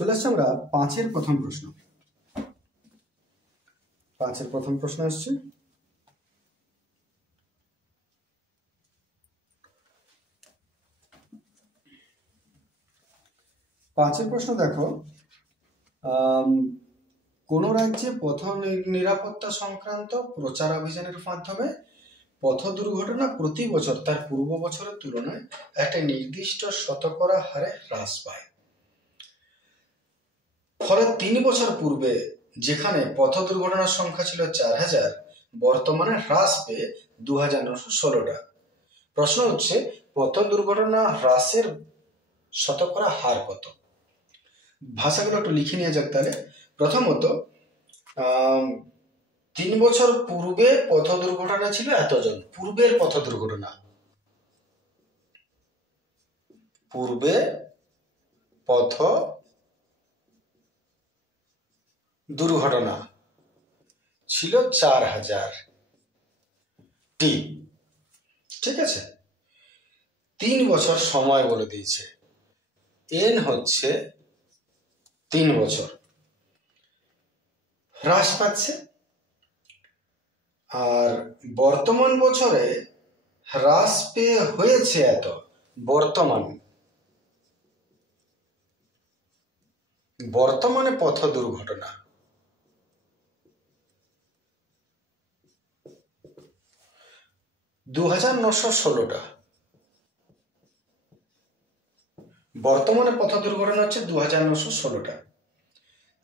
চলে আসছে আমরা পাঁচের প্রথম প্রশ্ন। পাঁচের প্রথম প্রশ্ন আসছে, পাঁচের প্রশ্ন দেখো, কোন রাজ্যে পথ নিরাপত্তা সংক্রান্ত প্রচার অভিযানের মাধ্যমে পথ দুর্ঘটনা প্রতি বছর তার পূর্ব বছরের তুলনায় একটা নির্দিষ্ট শতকরা হারে হ্রাস পায়। ফলে 3 বছর পূর্বে যেখানে পথ দুর্ঘটনার সংখ্যা ছিল 4000, বর্তমানে হ্রাস পেয়ে 2916টা। প্রশ্ন হচ্ছে পথ দুর্ঘটনা হ্রাসের শতকরা হার কত। ভাষাগুলো একটু লিখে নিয়ে যাক তাহলে। প্রথমত 3 বছর পূর্বে পথ দুর্ঘটনা ছিল এতজন, পূর্বের পথ দুর্ঘটনা, পূর্বে পথ দুর্ঘটনা ছিল 4000টি। ঠিক আছে, 3 বছর সময় বলে দিয়েছে, এন হচ্ছে 3 বছর, হ্রাস পাচ্ছে। আর বর্তমান বছরে হ্রাস পেয়ে হয়েছে এত, বর্তমানে পথ দুর্ঘটনা 2916টা। বর্তমানে পথ দুর্ঘটনা হচ্ছে 2916টা।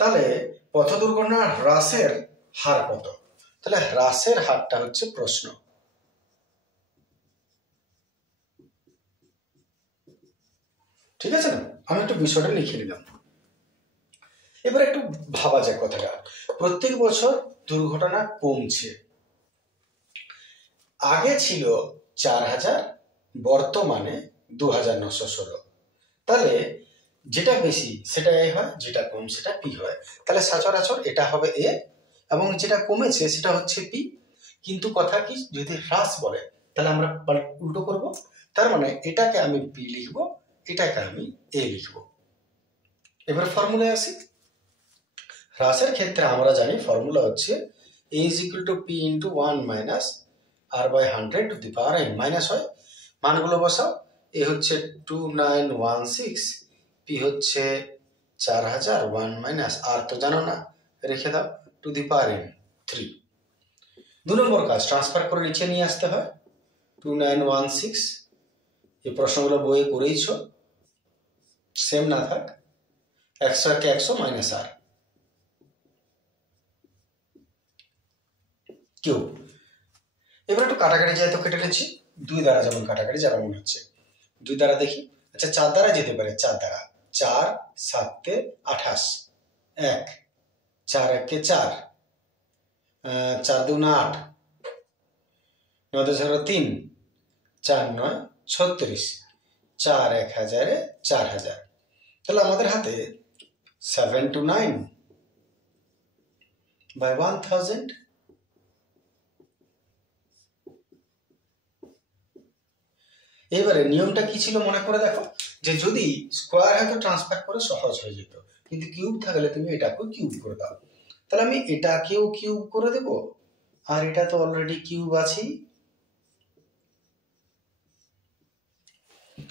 তাহলে পথ দুর্ঘটনা হ্রাসের হার কত? তাহলে হ্রাসের হারটা হচ্ছে প্রশ্ন। ঠিক আছে না? আমি একটু বিষয়টা লিখে নিলাম। এবার একটু ভাবা যায় কথাটা। প্রত্যেক বছর দুর্ঘটনা কমছে, আগে ছিল 4000, বর্তমানে 2916। তাহলে যেটা বেশি সেটা এ হয়, যেটা কম সেটা পি হয়। তাহলে সচরাচর এটা হবে এ, এবং যেটা কমেছে সেটা হচ্ছে পি। কিন্তু কথা কি, যদি হ্রাস বলে তাহলে আমরা উল্টো করব। তার মানে এটাকে আমি পি লিখবো, এটাকে আমি এ লিখবো। এবার ফর্মুলায় আসি। হ্রাসের ক্ষেত্রে আমরা জানি ফর্মুলা হচ্ছে a is equal to p into 1 minus r by 100 to the power n। Minus হয়, মানগুলো বসাও। এ হচ্ছে 2916, পি হচ্ছে 4000, 1 মাইনাস আর তো জানো না, রেখে দাও, টু দি পাওয়ার n 3। 2 নম্বর কাজ, ট্রান্সফার করে নিচে নিয়ে আসতে হয়। 2916, এই প্রশ্নগুলো বইয়ে করেইছ, সেম না থাক, 100 কে 100 মাইনাস আর কিউব। এবার একটু কাটাকাটি যায় তো কেটে নিচ্ছি। 2 দ্বারা যেমন কাটাকাটি যারা মনে হচ্ছে, 2 দ্বারা দেখি। আচ্ছা 4 দ্বারা যেতে পারে, 4 দ্বারা, 4 7 28, 1 4 1 4, 4 2 8, 9 10 3, 4 9 36, 4 1000 4000। তাহলে আমাদের হাতে 7 to 9 by 1000। এবারে নিয়মটা কি ছিল মনে করে দেখো, যে যদি স্কোয়ার হয়তো ট্রান্সফার করে সহজ হয়ে যেত, কিন্তু কিউব থাকলে তুমি এটাকেও কিউব করে দাও। তাহলে আমি এটাকেও কিউব করে দেব, আর এটা তো অলরেডি কিউব আছেই।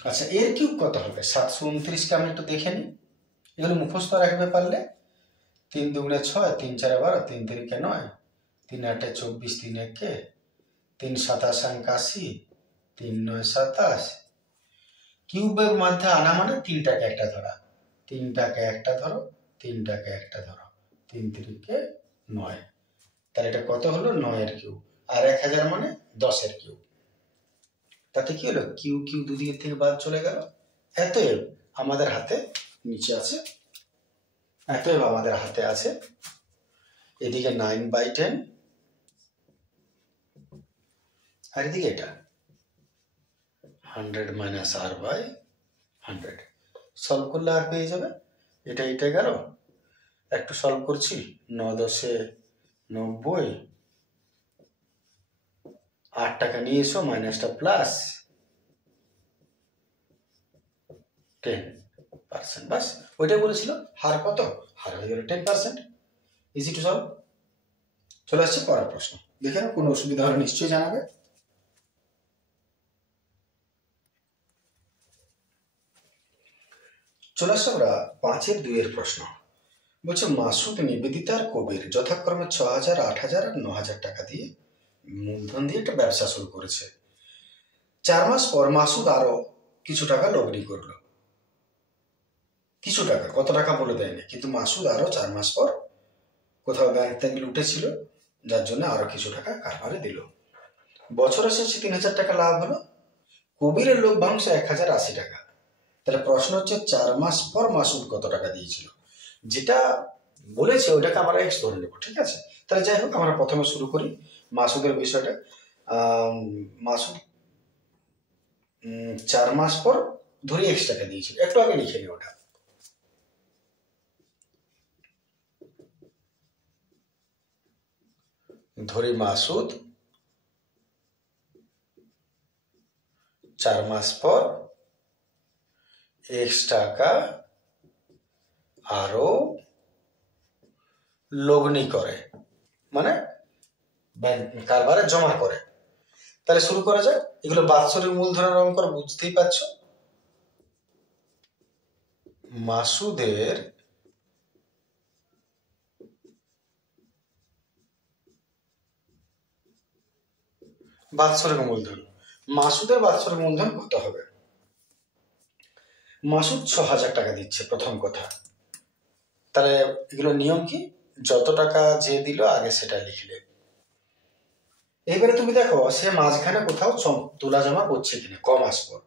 আচ্ছা এর কিউব কত হবে? 729কে আমি একটু দেখে নিই। এগুলো মুখস্থ রাখবে পারলে। 3 2 6, 3 4 12, 3 3 9, 3 8 24, 3 1 3 7 81, 3 9 27। কিউবের মধ্যে আনা মানে 3টাকে একটা ধরা, 3টাকে একটা ধরো, 3টাকে একটা ধরো, 3 3 9। তাহলে এটা কত হলো? 9 এর কিউব। আর 1000 মানে 10 এর কিউব। তাতে কি হলো? কিউ কিউ দুদিকের থেকে বাদ চলে গেল। এতএব আমাদের হাতে নিচে আছে, এতএব আমাদের হাতে আছে এদিকে 9/10, আর এদিকে এটা 100 মাইনাস আর বাই 100। সলভ করলে আর পেয়ে যাবে। এটা এটা গেল, একটু সলভ করছি। 9 10 90, 8 টাকা নিয়ে এসো, মাইনাসটা প্লাস 10, 10%। বাস ওইটাই বলেছিল। হার কত? হার হয়ে গেল 10%। Easy to solve. চলে আসছে পরের প্রশ্ন। দেখে নাও, কোনো অসুবিধা হলে নিশ্চয়ই জানাবে। চলে আসছে আমরা 5-2 প্রশ্ন। বলছে মাসুদ, নিবেদিতা আর কবির যথাক্রমে 6,000, 8,000 আর 9,000 টাকা দিয়ে মূলধন দিয়ে একটা ব্যবসা শুরু করেছে। 4 মাস পর মাসুদ আরো কিছু টাকা লগ্নি করলো। কিছু টাকা, কত টাকা বলে দেয়নি, কিন্তু মাসুদ আরো 4 মাস পর কোথাও ব্যাংক থেকে লুটেছিল, যার জন্য আরো কিছু টাকা কারবারে দিল। বছরের শেষে 3,000 টাকা লাভ হলো। কবিরের লভ্যাংশ 1,080 টাকা। তাহলে প্রশ্ন হচ্ছে 4 মাস পর মাসুদ কত টাকা দিয়েছিল। যেটা বলেছে ওটাকে আমরা এক্স ধরে নেব, ঠিক আছে? তাহলে যাই হোক, আমরা প্রথমে শুরু করি মাসুদের বিষয়টা। মাসুদ 4 মাস পর ধরি এক্স টাকা দিয়েছিল, একটু আগে লিখে নি ওটা। ধরি মাসুদ 4 মাস পর এক্স টাকা আরো লগ্নি করে, মানে কারবারে জমা করে। তাহলে শুরু করা যাক। এগুলো বাৎসরিক মূলধনের অঙ্ক, বুঝতেই পারছো। মাসুদের বাৎসরিক মূলধন, মাসুদের বাৎসরিক মূলধন কত হবে? মাসুদ 6,000 টাকা দিচ্ছে, প্রথম কথা। তাহলে এগুলো নিয়ম কি, যত টাকা যে দিল আগে সেটা লিখলে। এবারে তুমি দেখো সে মাঝখানে কোথাও তোলা জমা করছে কিনা, ক মাস পর।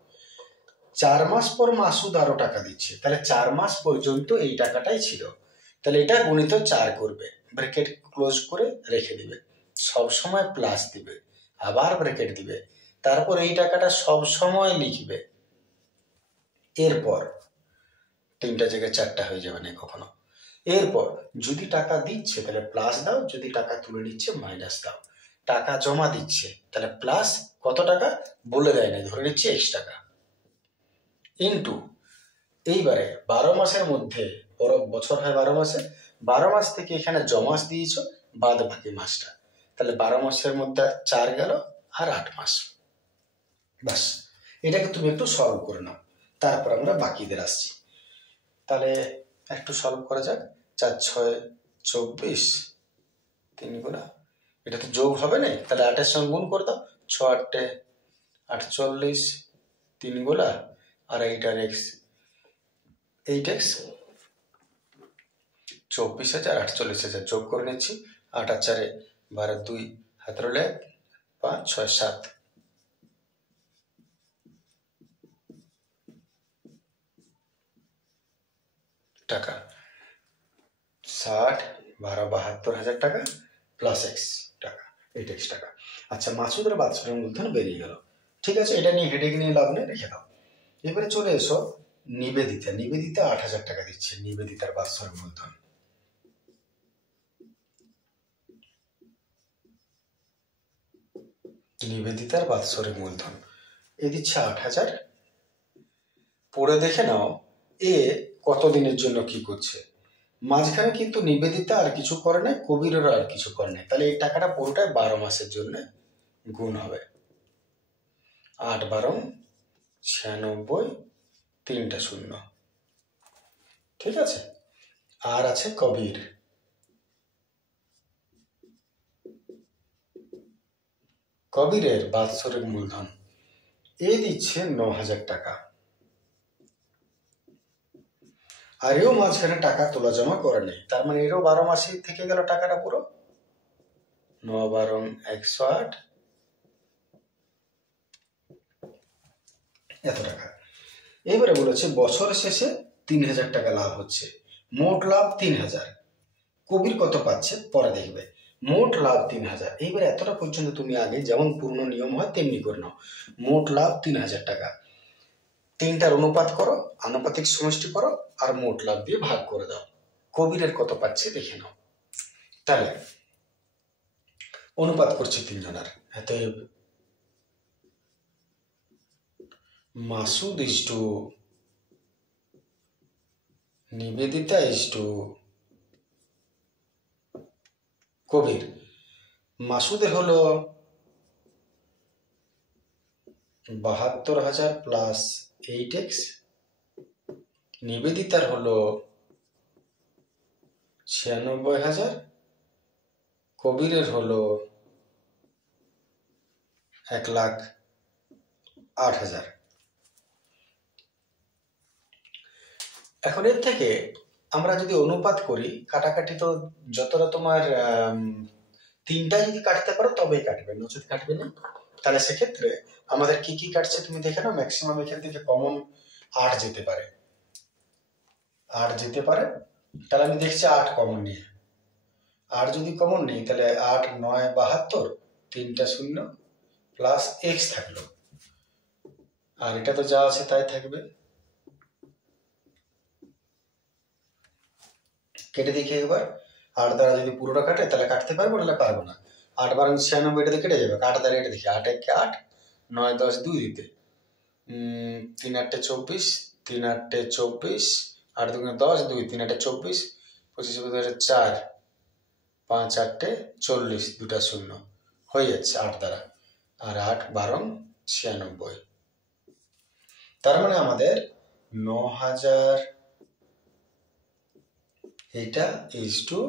4 মাস পর মাসুদ আরো টাকা দিচ্ছে, তাহলে 4 মাস পর্যন্ত এই টাকাটাই ছিল। তাহলে এটা গুণিত 4 করবে, ব্র্যাকেট ক্লোজ করে রেখে দিবে, সব সময় প্লাস দিবে, আবার ব্র্যাকেট দিবে, তারপর এই টাকাটা সব সময় লিখবে। এরপর 3টা জায়গায় 4টা হয়ে যাবে না কখনো। এরপর যদি টাকা দিচ্ছে তাহলে প্লাস দাও, যদি টাকা তুলে নিচ্ছে মাইনাস দাও। টাকা জমা দিচ্ছে তাহলে প্লাস কত টাকা বলে দেয় না, ধরে নিচ্ছে X টাকা, ইন্টু এইবারে 12 মাসের মধ্যে, বছর হয় 12 মাসে, 12 মাস থেকে এখানে জমাস দিয়েছ, বাদ বাকি মাসটা। তাহলে 12 মাসের মধ্যে 4 গেল আর 8 মাস। বাস, এটাকে তুমি একটু সলভ করে নাও, তারপর আমরা বাকিদের আসছি। তাহলে একটু সলভ করা যাক। 4 6 24, 3 গুণা, এটা তো যোগ হবে না, তাহলে 8-এর সঙ্গে গুণ করে দাও। 6 8 48, 3 গুণা আর 8 আর x, 8x, 24,000 48,000 যোগ করে নিচ্ছি। 8 আর 4 12, 2 হাতে রইল 1, 5 6 7 টাকা। 60 12 72,000 টাকা প্লাস x টাকা, 8x টাকা। আচ্ছা, মাসুদের বাৎসরিক মূলধন বেরিয়ে গেল, ঠিক আছে। এটা নিয়ে হেডেক নিয়ে লাভ নেই, রেখে দাও। এবারে চলে এসো নিবেদিতা। নিবেদিতা 8,000 টাকা দিচ্ছে, নিবেদিতার বাৎসরিক মূলধন। নিবেদিতার বাৎসরিক মূলধন এ দিচ্ছে 8,000। পড়ে দেখে নাও এ কতদিনের জন্য কি করছে। মাঝখানে কিন্তু নিবেদিতা আর কিছু করে নাই, কবিরেরও আর কিছু করে নাই। তাহলে এই টাকাটা পুরোটাই 12 মাসের জন্য গুণ হবে। 8 12 96, 3টা শূন্য, ঠিক আছে। আর আছে কবির। কবিরের বাৎসরিক মূলধন এ দিচ্ছে 9,000 টাকা। আর এও মাঝখানে টাকা তোলা জমা করে নেই, তার মানে এরও 12 মাসে থেকে গেল টাকাটা পুরো। 9 12 108, এত টাকা। এবারে বলেছে বছর শেষে 3,000 টাকা লাভ হচ্ছে, মোট লাভ 3,000। কবির কত পাচ্ছে পরে দেখবে। মোট লাভ 3,000। এইবার এতটা পর্যন্ত তুমি আগে যেমন পূর্ণ নিয়ম হয় তেমনি করে নাও। মোট লাভ 3,000 টাকা, 3টার অনুপাত করো, আনুপাতিক সমষ্টি করো, আর মোট লাভ দিয়ে ভাগ করে দাও। কবিরের কত পাচ্ছে দেখে নাও। তাহলে অনুপাত করছে 3 জনের, অতএব Masud is to Nivedita is to Kabir. মাসুদের হলো 72,000 প্লাস 8x, নিবেদিতার হলো 96,000, কবিরের হলো 1,08,000। এখন এর থেকে আমরা যদি অনুপাত করি, কাটাকাটি তো যতটা তোমার তিনটা যদি কাটতে পারো তবেই কাটবে, নচেত কাটবে না। তাহলে সেক্ষেত্রে আমাদের কি কি কাটছে তুমি দেখে নাও। ম্যাক্সিমাম এখান থেকে কমন 8 যেতে পারে, 8 যেতে পারে। তাহলে আমি দেখছি 8 কমন নিয়ে, 8 যদি কমন নিই তাহলে 8 9 72, 3টা 0 প্লাস x থাকলো, আর এটা তো যা আছে তাই থাকবে। কেটে দেখি একবার, 8 দ্বারা যদি পুরোটা কাটে তাহলে কাটতে পারবো, নাহলে পারবো না। 8 12 96, এটা দিয়ে কেটে যাবে। 8 দ্বারা এটা দেখি, 8 1 8, 9 10 2 দিতে 3 8 24, 3 8 24, 8 2 10, 2 3 8 24, 25 4, 5 8 40, 2টা 0 হয়ে যাচ্ছে 8 দ্বারা। আর 8 12 96, তার মানে আমাদের 9,000 এটা ইজ টু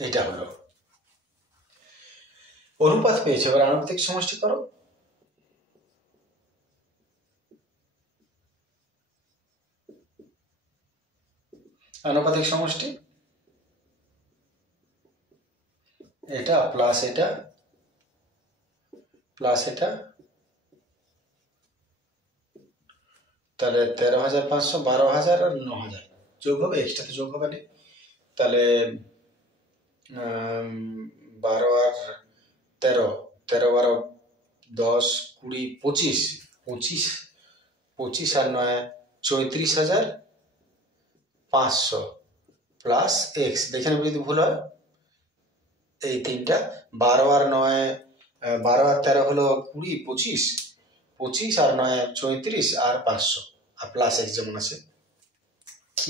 এটা হলো অনুপাত পেয়েছে। এবার আনুপাতিক সমষ্টি করো। আনুপাতিক সমষ্টি এটা প্লাস এটা প্লাস এটা, তাহলে 13,500, 12,000 আর 9,000 যোগ হবে, এক্সট্রাতে যোগ হবে না। তাহলে 12 আর 13, 13 12 10 20 25, 25 আর 9 34,500 প্লাস এক্স। দেখে নেবে যদি ভুল হয়। এই তিনটা 12 আর 9, 12 আর 13 হলো 20, 25, 25 আর 9 34 আর 500 আর প্লাস এক্স যেমন আছে।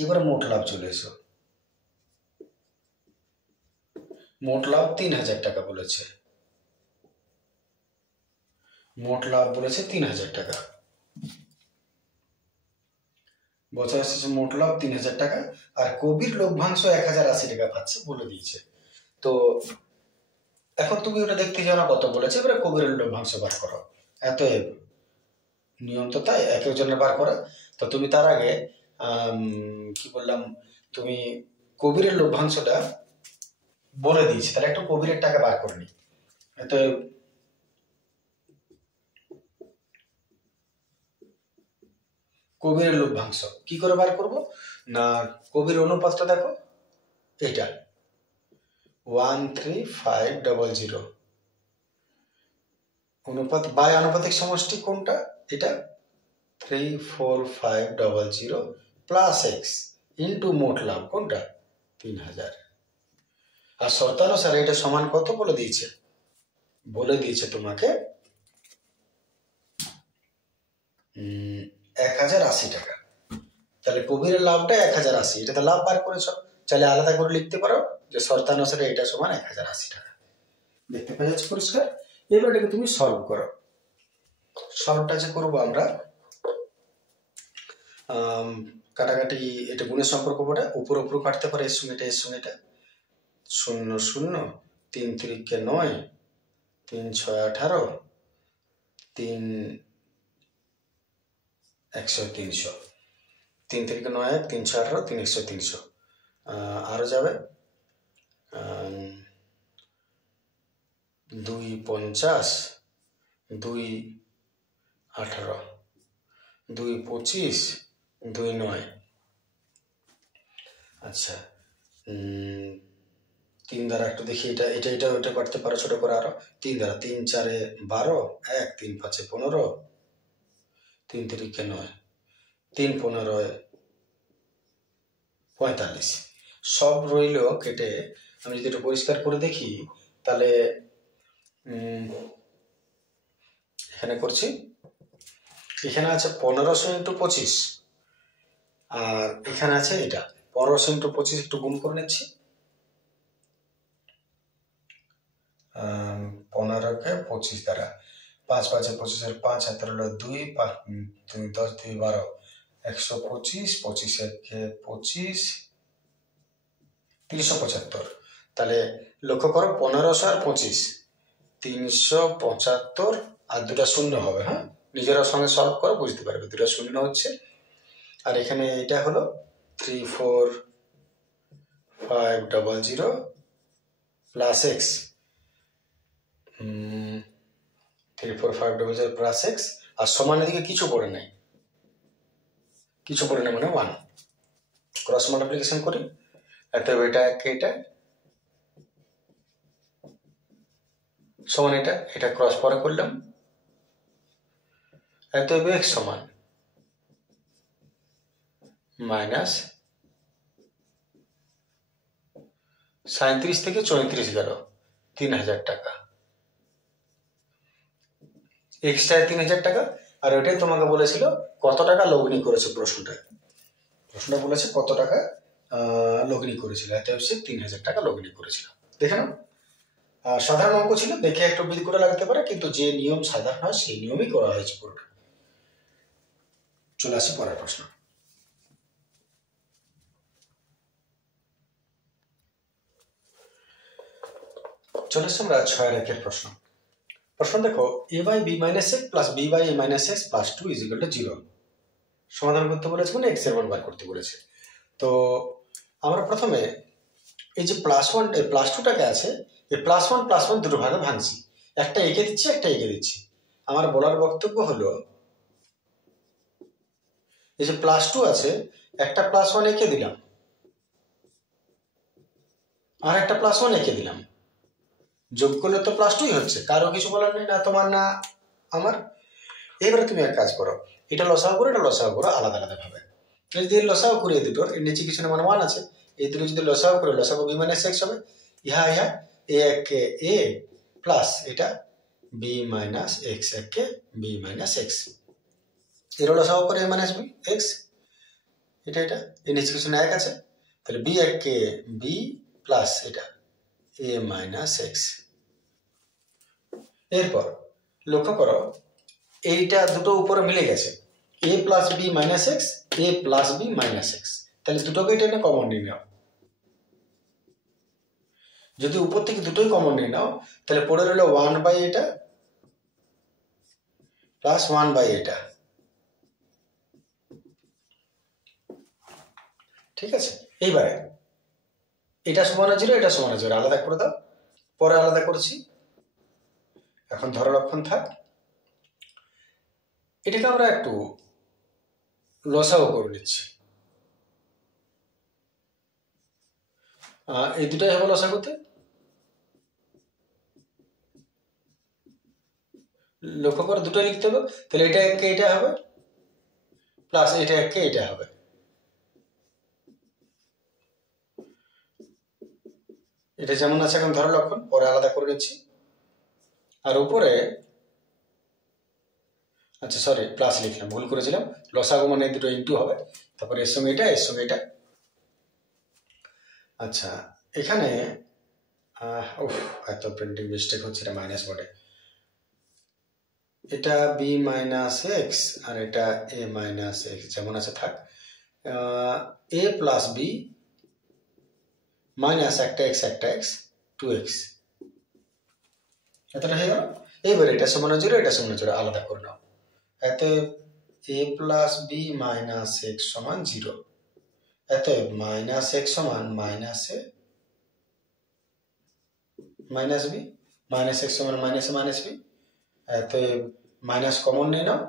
এবার মোট লাভ চলে এসো। মোট লাভ 3,000 টাকা বলেছে, মোট লাভ বলেছে 3,000 টাকা। বছর শেষে মোট লাভ 3,000 টাকা, আর কবির লভ্যাংশ 1,080 টাকা পাচ্ছে বলে দিয়েছে। তো এখন তুমি ওটা দেখতে যাও না কত বলেছে, এবারে কবির লভ্যাংশ বার করো। এত নিয়ম তো তাই, এক একজনের বার করা। তো তুমি তার আগে কি বললাম, তুমি কবিরের লভ্যাংশটা বলে দিয়েছি, তাহলে একটু কবিরের টাকা বার করে নি। এত কবিরের লভ্যাংশ কি করে বার করব না, কবির অনুপাতটা দেখো, এটা 13500 অনুপাত বাই আনুপাতিক সমষ্টি কোনটা, এটা 34500 প্লাস এক্স ইন্টু মোট লাভ কোনটা 3,000। আর শর্তানুসারে এটা সমান কত বলে দিয়েছে তোমাকে 1,080 টাকা। তাহলে কবিরের লাভটা 1,080, এটা তো লাভ বার করেছ, চাইলে আলাদা করে লিখতে পারো যে শর্তানুসারে এটা সমান 1,080 টাকা। দেখতে পাওয়া যাচ্ছে পরিষ্কার। এবার এটাকে তুমি সলভ করো। সলভটা যে করবো আমরা, কাটাকাটি এটা গুণের সম্পর্ক বটে, উপর উপর কাটতে পারে, এর সঙ্গে এটা এর সঙ্গে এটা, 0 0, 3 3 9, 3 6 18, 3 100 300, 3 3 9 1, 3 6 18, 3 100 300, আরো যাবে 2 50, 2 18, 2 25, 2 9। আচ্ছা 3 দ্বারা একটু দেখি, এটা এটা এটা ওটা করতে পারো ছোট করে আরো। 3 দ্বারা 3 4 12, 1 3 5 15, 3 3 9, 3 15 45। সব রইল কেটে। আমি যদি এটা পরিষ্কার করে দেখি তাহলে এখানে করছি এখানে আছে 1500 ইন্টু 25, আর এখানে আছে এটা 1500 ইন্টু 25, একটু গুণ করে নিচ্ছি। 15কে 25 দ্বারা, 5 5 25, 5 হাত হলো 2, 2 10 2 12, 125, 25 একে 25, 375। তাহলে লক্ষ্য করো 1500 আর 25, 375, আর দুটা শূন্য হবে। হ্যাঁ, নিজেরা সঙ্গে সলভ করো, বুঝতে পারবে দুটা শূন্য হচ্ছে। আর এখানে এটা হলো 34500 প্লাস এক্স, 34500 প্লাস এক্স, আর সমান এদিকে কিছু পড়ে নাই, কিছু পড়ে নাই মানে 1। ক্রস মাল্টিপ্লিকেশন করি, অতএব এটা একে এটা সমান এটা, এটা ক্রস পরে করলাম, অতএব এক্স সমান মাইনাস 37 থেকে 34 গেল 3000 টাকা, এক্সট্রা 3000 টাকা। আর ওইটাই তোমাকে বলেছিল কত টাকা লগ্নি করেছে, প্রশ্নটা বলেছে কত টাকা লগ্নি করেছিল, অতএব সে 3000 টাকা লগ্নি করেছিল। দেখে নাও, সাধারণ অঙ্ক ছিল, দেখে একটু বিধি করে লাগতে পারে, কিন্তু যে নিয়ম সাধারণ হয় সেই নিয়মই করা হয়েছে পুরোটা। চলে আসি পরের প্রশ্ন। চলে আসছি আমরা 6-এর প্রশ্ন। প্রশ্ন দেখো, a by b minus x plus b by a minus x plus 2 equal to 0 সমাধান করতে বলেছে, মানে এক্স এর মান বার করতে বলেছে। তো আমরা প্রথমে এই যে +1 +2টাকে আছে, এই +1 দুটো ভাগে ভাঙছি, একটা এঁকে দিচ্ছি, একটা এঁকে দিচ্ছি। আমার বলার বক্তব্য হলো, এই যে +2 আছে, একটা +1 এঁকে দিলাম, আর একটা +1 এঁকে দিলাম, যোগ করলে তো +2ই হচ্ছে, কারো কিছু বলার নেই, না তোমার না আমার। এবারে তুমি এক কাজ করো, এটা লসাগু করো, এটা লসাগু করো আলাদা আলাদা ভাবে। যদি লসাগু করি এই দুটোর, এর নিচে কিছু না মানে 1 আছে, এই দুটো যদি লসাগু করে, লসাগু বি মাইনাস এক্স হবে, ইহা ইহা এ একে এ প্লাস এটা বি মাইনাস এক্স একে বি মাইনাস এক্স, এর লসাগু করে এ মাইনাস বি এক্স, এটা এটা এর নিচে কিছু না 1 আছে, তাহলে বি একে বি প্লাস এটা এ মাইনাস এক্স। এরপর লক্ষ্য করো, এইটা দুটো উপরে মিলে গেছে, এ প্লাস বি মাইনাস এক্স, এ প্লাস বি মাইনাস এক্স, তাহলে দুটোকে টেনে কমন নিয়ে নাও। যদি উপর থেকে দুটোই কমন নিয়ে নাও, তাহলে পড়ে রইল 1 বাই এটা প্লাস 1 বাই এটা। ঠিক আছে, এইবারে এটা সমান 0, এটা সমান 0, আলাদা করে দাও, পরে আলাদা করছি, এখন ধরো লক্ষণ থাক। এটাকে আমরা একটু লসাগু করে নিচ্ছি, এই দুটাই হবে লসাগুতে, লক্ষ্য করে দুটো লিখতে হবে, তাহলে এটা একে এটা হবে প্লাস এটা একে এটা হবে। এটা যেমন আছে এখন ধরো লক্ষণ, পরে আলাদা করে নিচ্ছি। আর উপরে, আচ্ছা সরি প্লাস লিখলাম, ভুল করেছিলাম, লসাগু মানে দুটো ইন্টু হবে, তারপরে এর সঙ্গে এটা, এর সঙ্গে এটা। আচ্ছা এখানে এত প্রিন্টিং মিস্টেক হচ্ছে, এটা মাইনাস বোর্ডে, এটা বি মাইনাস এক্স আর এটা এ মাইনাস এক্স যেমন আছে থাক, এ প্লাস বি মাইনাস একটা এক্স 2x, এতটা হয়ে গেল। এবার এটা সমান 0, এটা সমান 0, আলাদা করে নাও, এতে এ প্লাস বি মাইনাস এক্স সমান 0, এতে মাইনাস এক্স সমান মাইনাস এ মাইনাস বি, মাইনাস এক্স সমান মাইনাস এ মাইনাস বি, এতে মাইনাস কমন নিয়ে নাও,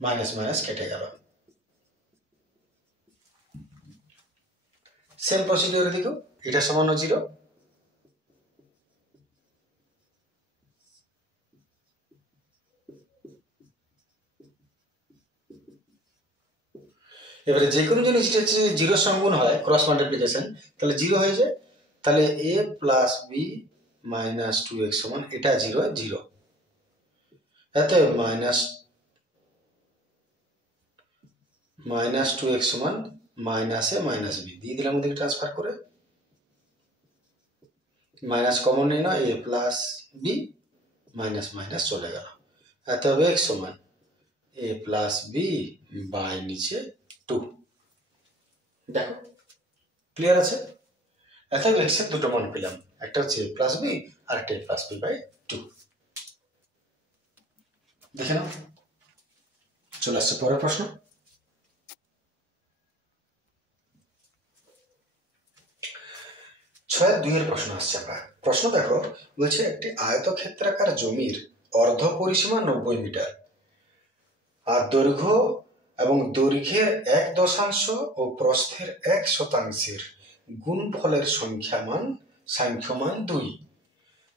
মাইনাস মাইনাস কেটে গেল। সেম প্রসিডিওর দিকেও এটা সমান 0, এবারে যে কোনো জিনিস হচ্ছে 0 সঙ্গুণ হয় ক্রস মাল্টিপ্লিকেশন, তাহলে 0 হয়ে যায়, তাহলে এ প্লাস বি মাইনাস 2x সমান এটা 0 0, এতে মাইনাস মাইনাস 2x সমান মাইনাস এ মাইনাস বি দিয়ে দিলাম ওদিকে ট্রান্সফার করে, মাইনাস কমন নেই না, এ প্লাস বি মাইনাস মাইনাস চলে গেল, অতএব এক্স সমান এ প্লাস বি বাই নিচে 2। দেখো ক্লিয়ার আছে? অতএব এক্স এর দুটো মান পেলাম, একটা হচ্ছে এ প্লাস বি আর একটা এ প্লাস বি বাই 2। দেখে নাও, চলে আসছে পরের প্রশ্ন। 6-2 প্রশ্ন আসছে আমরা। প্রশ্ন দেখো, বলছে একটি আয়তক্ষেত্রাকার জমির অর্ধ পরিসীমা 90 মিটার আর দৈর্ঘ্য এবং দৈর্ঘ্যের 1 ও প্রস্থের 1 গুণফলের সাংখ্যমান 2।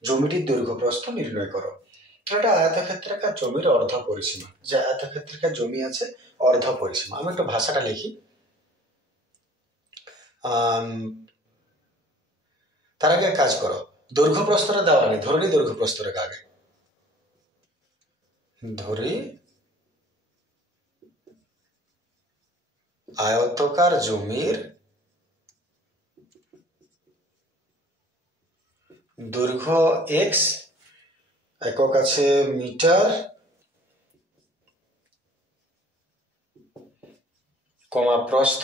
জমিটির দৈর্ঘ্য প্রস্থ নির্ণয় করো। এটা আয়তক্ষেত্রাকার জমির অর্ধ পরিসীমা, যে আয়তক্ষেত্রাকার জমি আছে অর্ধ পরিসীমা। আমি একটু ভাষাটা লিখি। তার আগে কাজ করো, দৈর্ঘ্য প্রস্থটা দেওয়া নেই, ধরে নি দৈর্ঘ্য প্রস্থটাকে আগে ধরি। আয়তকার জমির দৈর্ঘ্য এক্স, একক আছে মিটার, কমা প্রস্থ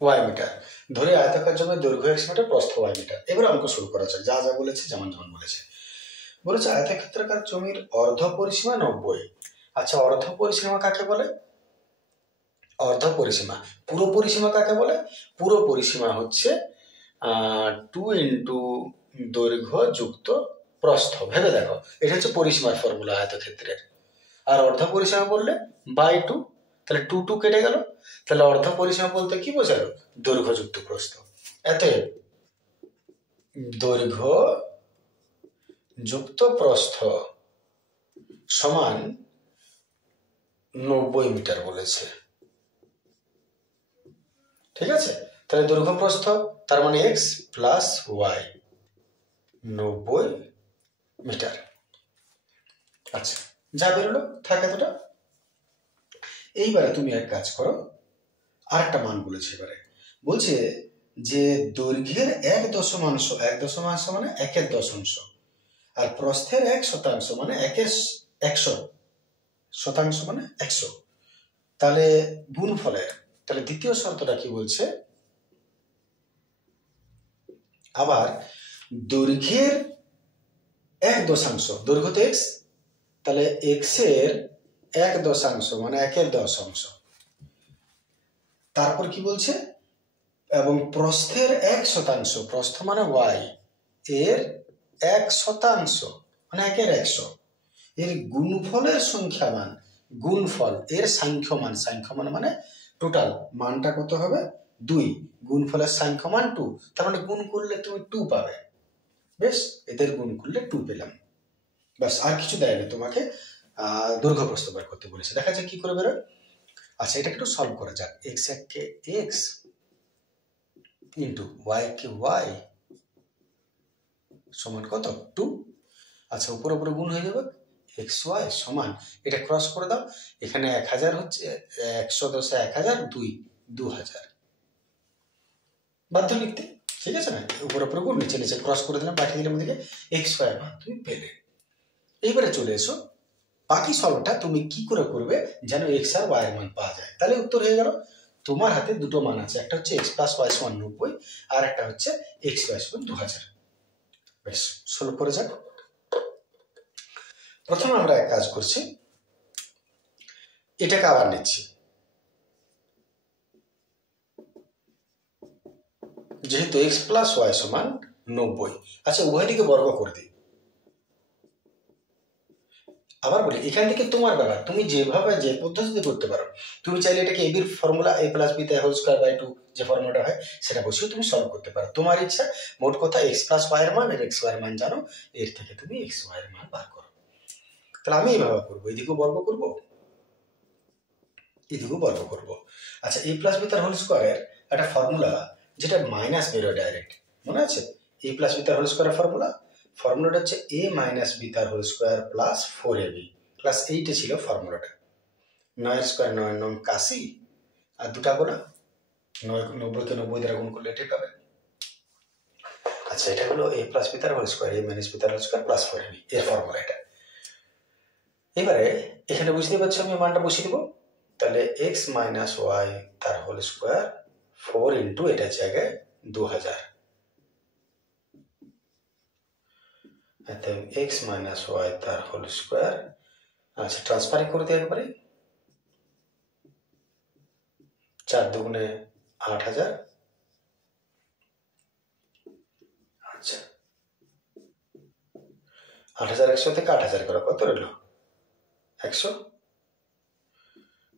ওয়াই মিটার। ধরে আয়তাকার জমির দৈর্ঘ্য এক্স মিটার, প্রস্থ ওয়াই মিটার। এবার অঙ্ক শুরু করা যাক, যা যা বলেছে যেমন যেমন বলেছে আয়তক্ষেত্রাকার জমির অর্ধ পরিসীমা 90। আচ্ছা, অর্ধ পরিসীমা কাকে বলে? অর্ধ পরিসীমা। পুরো পরিসীমা কাকে বলে? পুরো পরিসীমা হচ্ছে 2 ইন্টু দৈর্ঘ্য যুক্ত প্রস্থ। ভেবে দেখো, এটা হচ্ছে পরিসীমার ফর্মুলা আয়তক্ষেত্রের। আর অর্ধ পরিসীমা বললে বাই 2, তাহলে 2 কেটে গেল, তাহলে অর্ধ পরিসীমা বলতে কি বোঝালো? দৈর্ঘ্য যুক্ত প্রস্থ। অতএব দৈর্ঘ্য যুক্ত প্রস্থ সমান 90 মিটার বলেছে। ঠিক আছে, তাহলে দৈর্ঘ্য প্রস্থ তার মানে এক্স প্লাস ওয়াই 90 মিটার। আচ্ছা, যা বেরোলো থাক এতটা। এইবারে তুমি এক কাজ করো, আর একটা মান বলেছে। এবারে বলছে যে দৈর্ঘ্যের 1 মানে 1/10, আর প্রস্থের 1 মানে 100 মানে 100। তাহলে গুণফলের, তাহলে দ্বিতীয় শর্তটা কি বলছে? আবার দৈর্ঘ্যের 1/10, দৈর্ঘ্য তো এক্স, তাহলে এক্স এর 1/10 মানে 1/10। তারপর কি বলছে? এবং প্রস্থের 1%, প্রস্থ মানে ওয়াই, এর 1% মানে 1/100। এর গুণফলের সংখ্যামান, গুণফল এর সাংখ্যমান মানে টোটাল মানটা কত হবে? 2। গুণফলের সাংখ্যমান 2, তার মানে গুণ করলে তুমি 2 পাবে। বেশ, এদের গুণ করলে 2 পেলাম। ব্যাস, আর কিছু দেয় না তোমাকে, দৈর্ঘ্য প্রস্থ বের করতে বলেছে। দেখা যাক কি করে বেরোয়। আচ্ছা, এটাকে একটু সলভ করা যাক। এক্স কে এক্স ইন্টু ওয়াই কে ওয়াই সমান কত? 2। আচ্ছা, উপরে উপরে গুণ হয়ে যাবে, এক্স ওয়াই সমান, এটা ক্রস করে দাও, এখানে 1000 হচ্ছে 110 1000, 2 2000, বাধ্য লিখতে। ঠিক আছে না? উপরে উপরে গুণ, নিচে নিচে ক্রস করে দিলাম, পাঠিয়ে দিলাম ওদিকে, এক্স ওয়াই মান তুমি পেলে। এইবারে চলে এসো, বাকি সলভটা তুমি কি করে করবে যেন এক্স আর ওয়াই এর মান পাওয়া যায়। তাহলে উত্তর হয়ে গেল। তোমার হাতে দুটো মান আছে, একটা হচ্ছে এক্স প্লাস ওয়াই সমান 90, আর একটা হচ্ছে এক্স ওয়াই সমান 2000। বেশ, সলভ করে যাক। প্রথমে আমরা এক কাজ করছি, এটাকে আবার নিচ্ছি, যেহেতু এক্স প্লাস ওয়াই সমান 90। আচ্ছা, উভয় দিকে বর্গ করে দিই। আবার বলি, এখান থেকে তোমার ব্যাপার, তুমি যেভাবে যে পদ্ধতিতে করতে পারো। তুমি চাইলে এটাকে এবির formula a plus b whole square by 2 যে ফর্মুলাটা হয় সেটা বসিয়েও তুমি সলভ করতে পারো, তোমার ইচ্ছা। মোট কথা এক্স প্লাস ওয়াই এর মান আর এক্স ওয়াই এর মান জানো, এর থেকে তুমি এক্স ওয়াই এর মান বার করো। তাহলে আমি এইভাবে করবো, এদিকেও বর্গ করবো, এদিকেও বর্গ করবো। আচ্ছা, এ প্লাস বি হোল স্কয়ারের একটা ফর্মুলা, যেটা মাইনাস বেরোয় ডাইরেক্ট, মনে আছে? এ প্লাস বি হোল স্কয়ারের ফর্মুলাটা হচ্ছে a minus b whole square plus 4ab। Class 8-এ ছিল ফর্মুলাটা। 9 স্কোয়ার 9 9 81, আর দুটা গোলা 90কে 90 দ্বারা গুণ করলে এটাই পাবে। আচ্ছা, এটা হলো a প্লাস বি তার whole square, a minus b তার হোল স্কোয়ার প্লাস 4ab এর ফর্মুলা এটা। এবারে এখানে বুঝতে পারছো আমি মানটা বসিয়ে দেবো। তাহলে x মাইনাস ওয়াই তার হোল স্কোয়ার 4 ইন্টু এটার জায়গায় 2000, x মাইনাস ওয়াই তার হোল স্কোয়ার। আচ্ছা, ট্রান্সফারিং করে দিই একবারে। 4 দুগুণে 8000। আচ্ছা, 8100 থেকে 8000 করে কত রইল? 100।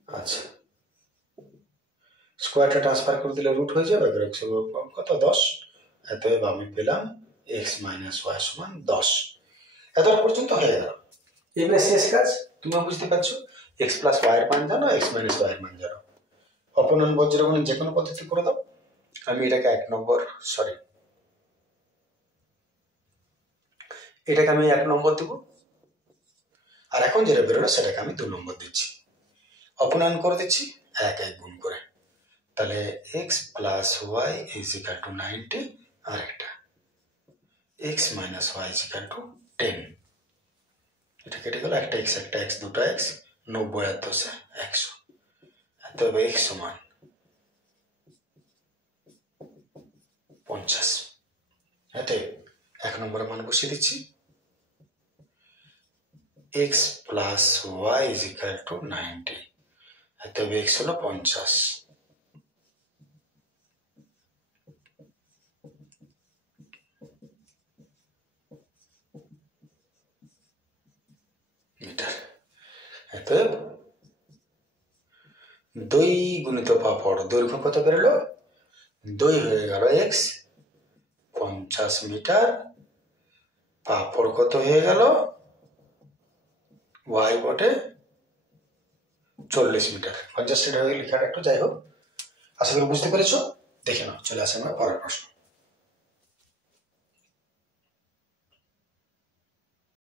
আচ্ছা, স্কোয়ারটা ট্রান্সফার করে দিলে রুট হয়ে যাবে, 100 কত 10। অতএব আমি পেলাম x মাইনাস ওয়াই সমান 10। এত পর্যন্ত হয়ে গেল। এবারে শেষ কাজ, তুমি বুঝতে পারছো x প্লাস ওয়াই এর মান জানো, x মাইনাস ওয়াই এর মান জানো। অপনয়ন বজ্রগণিত যে কোনো পদ্ধতি করে দাও। আমি এটাকে 1 নম্বর, সরি, এটাকে আমি 1 নম্বর দেব, আর এখন যেটা বেরোলো সেটাকে আমি 2 নম্বর দিচ্ছি। অপনয়ন করে দিচ্ছি 1 1 গুণ করে। তাহলে x plus y is equal to 90, আর একটা x minus y is equal to 10। এটা কেটে গেল, একটা x দুটো x, 90 আর 10 100। তবে x সমান 50। এতে 1 নম্বরের মান বসিয়ে দিচ্ছি, x plus y is equal to 90, তবে x হলো 50 মিটার। অতএব 2 গুণিত পাপড় দৈর্ঘ্য কত বেরোলো? 2 হয়ে গেল x 50 মিটার, পাপড় কত হয়ে গেল? y বটে 40 মিটার। 50 মিটার হয়ে লেখাটা একটু যাই হোক, আশা করি বুঝতে পেরেছো। দেখে নাও, চলে আসে আমার পরের প্রশ্ন।